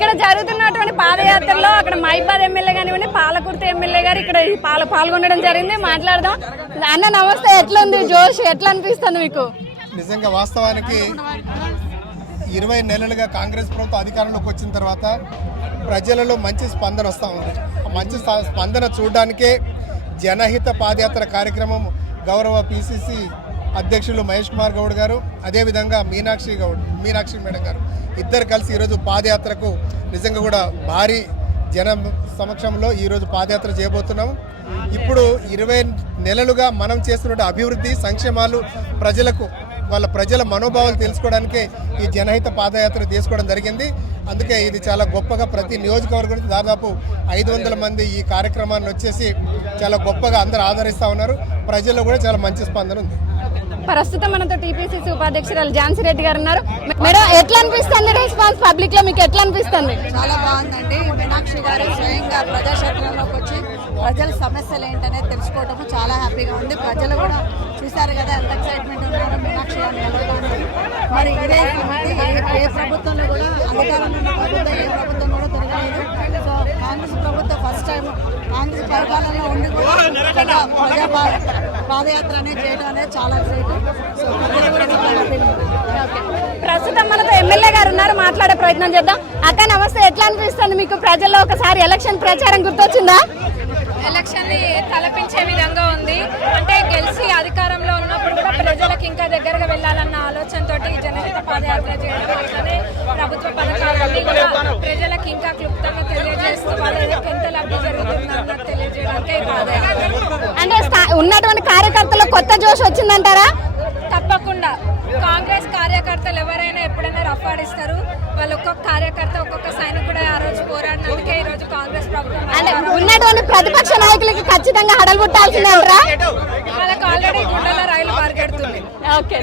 ఇక్కడ జరుగుతున్నటువంటి పాదయాత్రలో అక్కడ మైబాద్ ఎమ్మెల్యే కానివ్వండి పాలకుర్తి ఎమ్మెల్యే గారు ఇక్కడ పాల పాల్గొనడం జరిగింది. మాట్లాడదాం. అన్న నమస్తే. ఎట్లా ఉంది జోష్ ఎట్లా అనిపిస్తుంది మీకు? నిజంగా వాస్తవానికి ఇరవై నెలలుగా కాంగ్రెస్ ప్రభుత్వం అధికారంలోకి వచ్చిన తర్వాత ప్రజలలో మంచి స్పందన వస్తూ ఉంది. ఆ మంచి స్ప- స్పందన చూడడానికే జనహిత పాదయాత్ర కార్యక్రమం గౌరవ పిసిసి అధ్యక్షులు మహేష్ కుమార్ గౌడ్ గారు అదేవిధంగా మీనాక్షి గౌడ్ మీనాక్షి మేడం గారు. ఇద్దరు కలిసి ఈరోజు పాదయాత్రకు నిజంగా కూడా భారీ జన సమక్షంలో ఈరోజు పాదయాత్ర చేయబోతున్నాము. ఇప్పుడు ఇరవై నెలలుగా మనం చేస్తున్న అభివృద్ధి సంక్షేమాలు ప్రజలకు వాళ్ళ ప్రజల మనోభావాలు తెలుసుకోవడానికే ఈ జనహిత పాదయాత్ర తీసుకోవడం జరిగింది. అందుకే ఇది చాలా గొప్పగా ప్రతి నియోజకవర్గం నుంచి దాదాపు ఐదు వందల మంది ఈ కార్యక్రమాన్ని వచ్చేసి చాలా గొప్పగా అందరూ ఆదరిస్తూ ఉన్నారు. ప్రజల్లో కూడా చాలా మంచి స్పందన ఉంది. ప్రస్తుతం మనతో టీపీసీసీ ఉపాధ్యక్షురాలు ఝాన్సీ రెడ్డి గారు ఉన్నారు. మేడం ఎట్లా అనిపిస్తుంది రెస్పాన్స్ పబ్లిక్లో మీకు ఎట్లా అనిపిస్తుంది? చాలా బాగుందండి. మీనాక్షి గారు స్వయంగా ప్రజాక్షేత్రంలోకి వచ్చి ప్రజల సమస్యలు ఏంటనేది తెలుసుకోవటము చాలా హ్యాపీగా ఉంది. ప్రజలు కూడా చూశారు కదా ఎంత ఎక్సైట్మెంట్ ఉన్నారో మీనాక్షి మరి ఇదే సంగతి ఏ- ప్రభుత్వంలో కూడా అధికారంలో ఉన్న ప్రభుత్వం ఏ ప్రభుత్వం కూడా తిరగలేదు. సో కాంగ్రెస్ ప్రభుత్వం ఫస్ట్ టైం కాంగ్రెస్ పరిపాలనలో ఉండి కూడా ప్రజా పాదయాత్ర అనేది చేయడం అనేది చాలా గ్రేట్ సో ప్రజలు కూడా చాలా హ్యాపీగా ప్రస్తుతం మనతో ఎమ్మెల్యే గారు ఉన్నారు. మాట్లాడే ప్రయత్నం చేద్దాం. అక్క నమస్తే. ఎట్లా అనిపిస్తుంది మీకు ప్రజల్లో ఒకసారి ఎలక్షన్ ప్రచారం గుర్తొచ్చిందా? ఎలక్షన్ని తలపించే విధంగా ఉంది. అంటే గెలిచి అధికారంలో ఉన్నప్పుడు కూడా ప్రజలకు ఇంకా దగ్గరగా వెళ్ళాలన్న ఆలోచనతో జనహిత పాదయాత్ర చేయడం అట్లనే ప్రభుత్వ పథకాలన్నీ కూడా ప్రజలకు ఇంకా క్లుప్తంగా తెలియజేస్తూ వాళ్ళకి ఎంత లబ్ధి జరుగుతుందన్న తెలియజేయడానికి పాదయాత్ర. అంటే ఉన్నటువంటి కార్యకర్తలు కొత్త జోష్ వచ్చిందంటారా? తప్పకుండా. కాంగ్రెస్ కార్యకర్తలు ఎవరైనా ఎప్పుడైనా రఫాడిస్తారు వాళ్ళు ఒక్కొక్క కార్యకర్త ఒక్కొక్క సైనికుడు ఆ రోజు పోరాడినందుకే ఈ రోజు కాంగ్రెస్ ప్రభుత్వం అంటే ఉన్నటువంటి ప్రతిపక్ష నాయకులకి ఖచ్చితంగా హడలు పుట్టాల్సిందంటారా పరిగెడుతుంది. ఓకే.